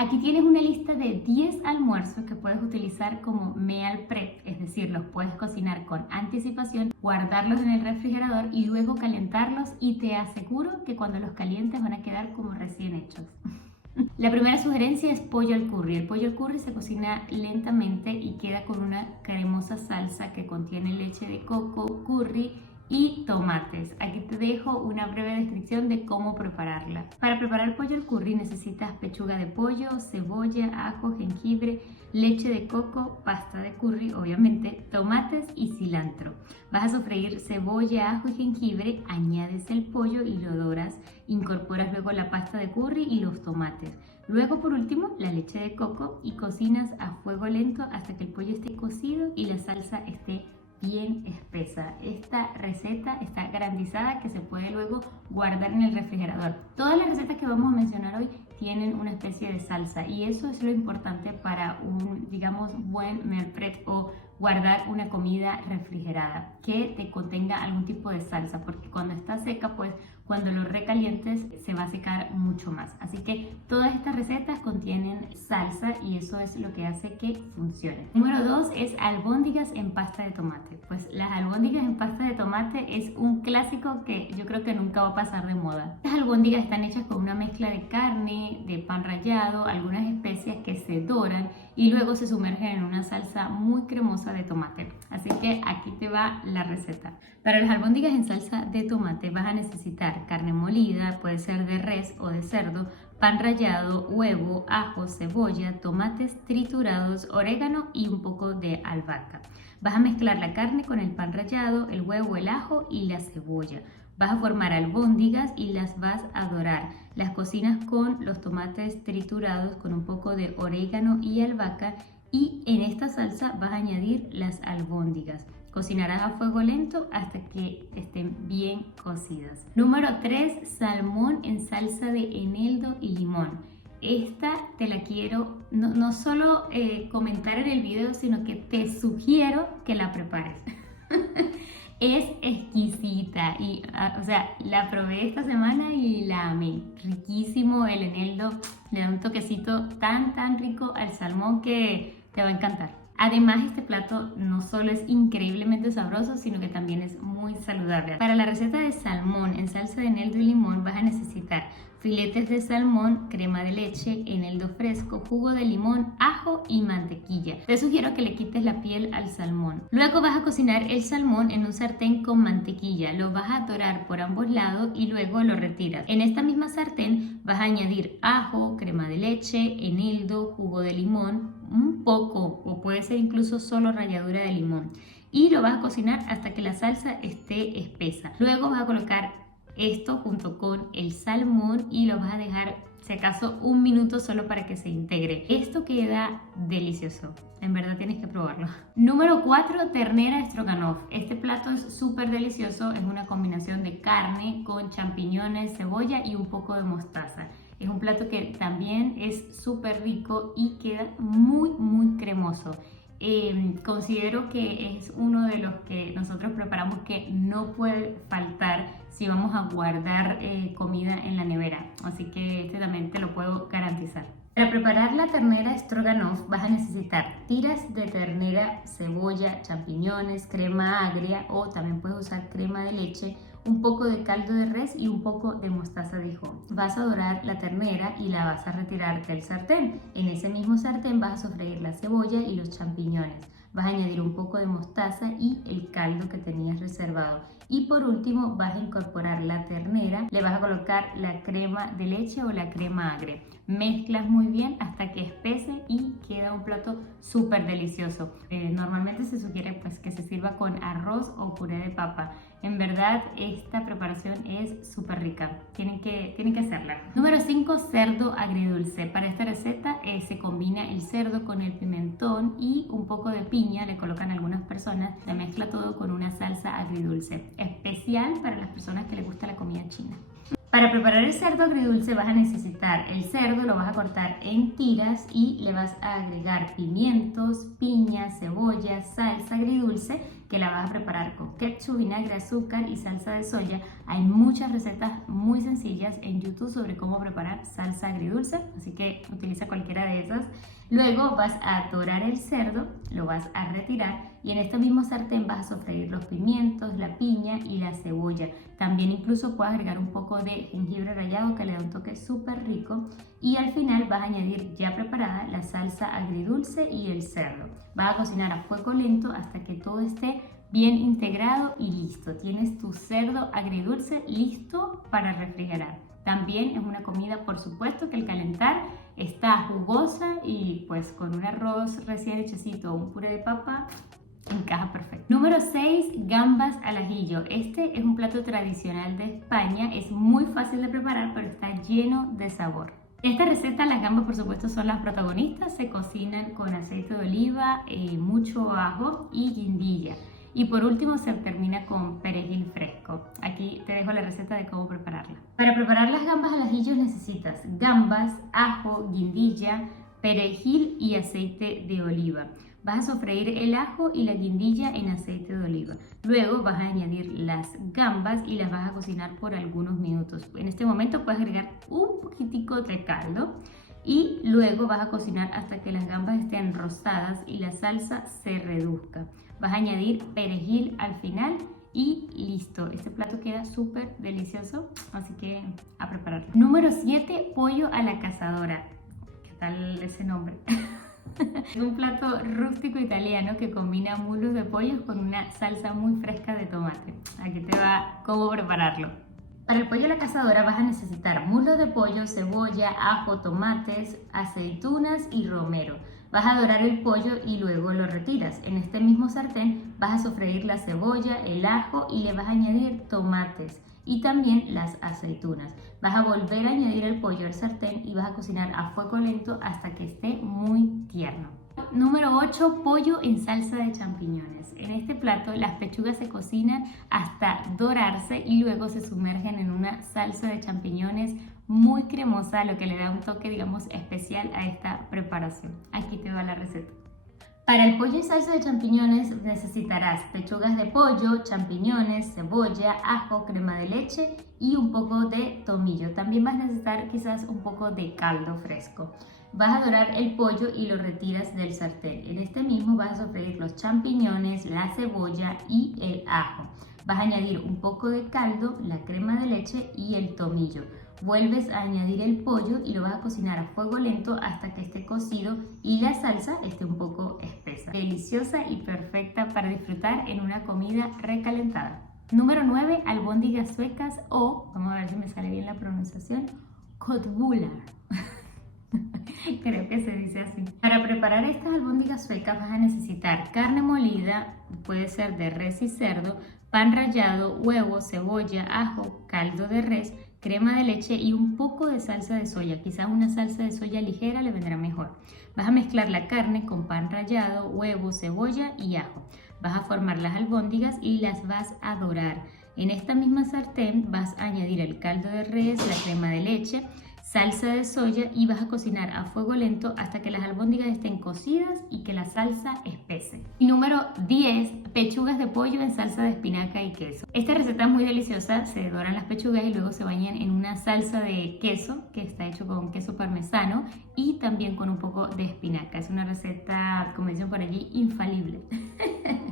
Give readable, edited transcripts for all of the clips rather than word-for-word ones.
Aquí tienes una lista de 10 almuerzos que puedes utilizar como meal prep, es decir, los puedes cocinar con anticipación, guardarlos en el refrigerador y luego calentarlos, y te aseguro que cuando los calientes van a quedar como recién hechos. La primera sugerencia es pollo al curry. El pollo al curry se cocina lentamente y queda con una cremosa salsa que contiene leche de coco, curry y tomates. Aquí te dejo una breve descripción de cómo prepararla. Para preparar pollo al curry necesitas pechuga de pollo, cebolla, ajo, jengibre, leche de coco, pasta de curry, obviamente, tomates y cilantro. Vas a sofreír cebolla, ajo y jengibre, añades el pollo y lo doras. Incorporas luego la pasta de curry y los tomates. Luego, por último, la leche de coco y cocinas a fuego lento hasta que el pollo esté cocido y la salsa esté bien espesa. Esta receta está garantizada que se puede luego guardar en el refrigerador. Todas las recetas que vamos a mencionar hoy tienen una especie de salsa, y eso es lo importante para un, digamos, buen meal prep o guardar una comida refrigerada, que te contenga algún tipo de salsa, porque cuando está seca, pues cuando lo recalientes se va a secar mucho más. Así que todas estas recetas contienen salsa y eso es lo que hace que funcione. Número 2 es albóndigas en pasta de tomate. Pues las albóndigas en pasta de tomate es un clásico que yo creo que nunca va a pasar de moda. Las albóndigas están hechas con una mezcla de carne, de pan rallado, algunas especias que se doran y luego se sumergen en una salsa muy cremosa de tomate. Así que aquí te va la receta. Para las albóndigas en salsa de tomate vas a necesitar carne molida, puede ser de res o de cerdo, pan rallado, huevo, ajo, cebolla, tomates triturados, orégano y un poco de albahaca. Vas a mezclar la carne con el pan rallado, el huevo, el ajo y la cebolla. Vas a formar albóndigas y las vas a dorar. Las cocinas con los tomates triturados, con un poco de orégano y albahaca, y en esta salsa vas a añadir las albóndigas. Cocinarás a fuego lento hasta que estén bien cocidas. Número 3, salmón en salsa de eneldo y limón. Esta te la quiero no solo comentar en el video, sino que te sugiero que la prepares. Es exquisita y, o sea, la probé esta semana y la amé. Riquísimo el eneldo, le da un toquecito tan rico al salmón que te va a encantar. Además, este plato no solo es increíblemente sabroso, sino que también es muy saludable. Para la receta de salmón en salsa de eneldo y limón vas a necesitar filetes de salmón, crema de leche, eneldo fresco, jugo de limón, ajo y mantequilla. Te sugiero que le quites la piel al salmón. Luego vas a cocinar el salmón en un sartén con mantequilla. Lo vas a dorar por ambos lados y luego lo retiras. En esta misma sartén vas a añadir ajo, crema de leche, eneldo, jugo de limón, un poco o puede ser incluso solo ralladura de limón, y lo vas a cocinar hasta que la salsa esté espesa. Luego vas a colocar esto junto con el salmón y lo vas a dejar, si acaso, un minuto solo para que se integre. Esto queda delicioso, en verdad tienes que probarlo. Número 4, ternera stroganoff. Este plato es súper delicioso, es una combinación de carne con champiñones, cebolla y un poco de mostaza. Es un plato que también es súper rico y queda muy cremoso. Considero que es uno de los que nosotros preparamos que no puede faltar si vamos a guardar comida en la nevera. Así que este también te lo puedo garantizar. Para preparar la ternera stroganoff vas a necesitar tiras de ternera, cebolla, champiñones, crema agria o también puedes usar crema de leche, un poco de caldo de res y un poco de mostaza Dijon. Vas a dorar la ternera y la vas a retirar del sartén. En ese mismo sartén vas a sofreír la cebolla y los champiñones. Vas a añadir un poco de mostaza y el caldo que tenías reservado. Y por último vas a incorporar la ternera, le vas a colocar la crema de leche o la crema agria. Mezclas muy bien hasta que espese y queda un plato súper delicioso. Normalmente se sugiere pues que se sirva con arroz o puré de papa. En verdad esta preparación es súper rica, tienen que hacerla. Número 5, cerdo agridulce. Para esta receta se combina el cerdo con el pimentón y un poco de piña, le colocan algunas personas, se mezcla todo con una salsa agridulce, especial para las personas que les gusta la comida china. Para preparar el cerdo agridulce vas a necesitar el cerdo, lo vas a cortar en tiras y le vas a agregar pimientos, piña, cebolla, salsa agridulce que la vas a preparar con ketchup, vinagre, azúcar y salsa de soya. Hay muchas recetas muy sencillas en YouTube sobre cómo preparar salsa agridulce, así que utiliza cualquiera de esas. Luego vas a dorar el cerdo, lo vas a retirar y en este mismo sartén vas a sofreír los pimientos, la piña y la cebolla. También incluso puedes agregar un poco de jengibre rallado que le da un toque súper rico. Y al final vas a añadir ya preparada la salsa agridulce y el cerdo. Vas a cocinar a fuego lento hasta que todo esté bien integrado y listo. Tienes tu cerdo agridulce listo para refrigerar. También es una comida, por supuesto, que al calentar está jugosa y pues con un arroz recién hechecito o un puré de papa encaja perfecto. Número 6, gambas al ajillo. Este es un plato tradicional de España, es muy fácil de preparar pero está lleno de sabor. En esta receta las gambas por supuesto son las protagonistas, se cocinan con aceite de oliva, mucho ajo y guindilla. Y por último se termina con perejil fresco. Aquí te dejo la receta de cómo prepararla. Para preparar las gambas al ajillo necesitas gambas, ajo, guindilla, perejil y aceite de oliva. Vas a sofreír el ajo y la guindilla en aceite de oliva. Luego vas a añadir las gambas y las vas a cocinar por algunos minutos. En este momento puedes agregar un poquitico de caldo y luego vas a cocinar hasta que las gambas estén rosadas y la salsa se reduzca. Vas a añadir perejil al final y listo. Este plato queda súper delicioso, así que a prepararlo. Número 7, pollo a la cazadora. ¿Qué tal ese nombre? Es un plato rústico italiano que combina muslos de pollo con una salsa muy fresca de tomate. Aquí te va cómo prepararlo. Para el pollo a la cazadora vas a necesitar muslos de pollo, cebolla, ajo, tomates, aceitunas y romero. Vas a dorar el pollo y luego lo retiras. En este mismo sartén vas a sofreír la cebolla, el ajo y le vas a añadir tomates y también las aceitunas. Vas a volver a añadir el pollo al sartén y vas a cocinar a fuego lento hasta que esté muy tierno. Número 8, pollo en salsa de champiñones. En este plato las pechugas se cocinan hasta dorarse y luego se sumergen en una salsa de champiñones muy cremosa, lo que le da un toque, digamos, especial a esta preparación. Aquí te va la receta. Para el pollo en salsa de champiñones necesitarás pechugas de pollo, champiñones, cebolla, ajo, crema de leche y un poco de tomillo. También vas a necesitar quizás un poco de caldo fresco. Vas a dorar el pollo y lo retiras del sartén. En este mismo vas a sofreír los champiñones, la cebolla y el ajo. Vas a añadir un poco de caldo, la crema de leche y el tomillo. Vuelves a añadir el pollo y lo vas a cocinar a fuego lento hasta que esté cocido y la salsa esté un poco espesa. Deliciosa y perfecta para disfrutar en una comida recalentada. Número 9, albóndigas suecas o, vamos a ver si me sale bien la pronunciación, köttbullar. Creo que se dice así. Para preparar estas albóndigas suecas vas a necesitar carne molida, puede ser de res y cerdo, pan rallado, huevo, cebolla, ajo, caldo de res, crema de leche y un poco de salsa de soya. Quizás una salsa de soya ligera le vendrá mejor. Vas a mezclar la carne con pan rallado, huevo, cebolla y ajo. Vas a formar las albóndigas y las vas a dorar. En esta misma sartén vas a añadir el caldo de res, la crema de leche, salsa de soya y vas a cocinar a fuego lento hasta que las albóndigas estén cocidas y que la salsa espese. Y número 10, pechugas de pollo en salsa de espinaca y queso. Esta receta es muy deliciosa, se doran las pechugas y luego se bañan en una salsa de queso que está hecho con queso parmesano y también con un poco de espinaca. Es una receta, como dicen por allí, infalible.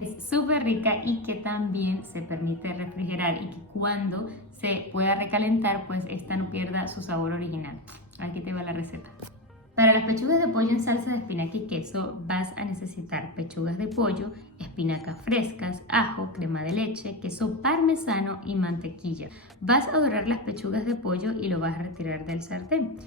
Es súper rica y que también se permite refrigerar y que cuando se pueda recalentar pues esta no pierda su sabor original. Aquí te va la receta. Para las pechugas de pollo en salsa de espinaca y queso vas a necesitar pechugas de pollo, espinacas frescas, ajo, crema de leche, queso parmesano y mantequilla. Vas a dorar las pechugas de pollo y lo vas a retirar del sartén.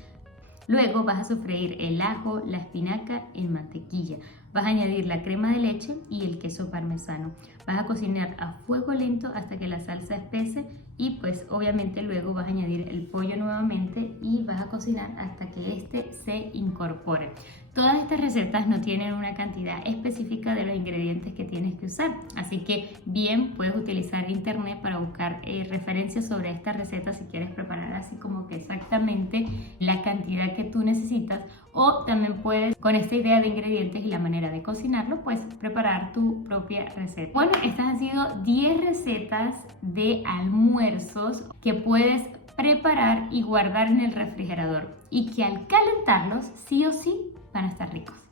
Luego vas a sofreír el ajo, la espinaca en mantequilla. Vas a añadir la crema de leche y el queso parmesano. Vas a cocinar a fuego lento hasta que la salsa espese y pues obviamente luego vas a añadir el pollo nuevamente y vas a cocinar hasta que este se incorpore. Todas estas recetas no tienen una cantidad específica de los ingredientes que tienes que usar, así que bien puedes utilizar internet para buscar referencias sobre esta receta si quieres preparar así como que exactamente la cantidad que tú necesitas, o también puedes con esta idea de ingredientes y la manera manera de cocinarlo, puedes preparar tu propia receta. Bueno, estas han sido 10 recetas de almuerzos que puedes preparar y guardar en el refrigerador y que al calentarlos sí o sí van a estar ricos.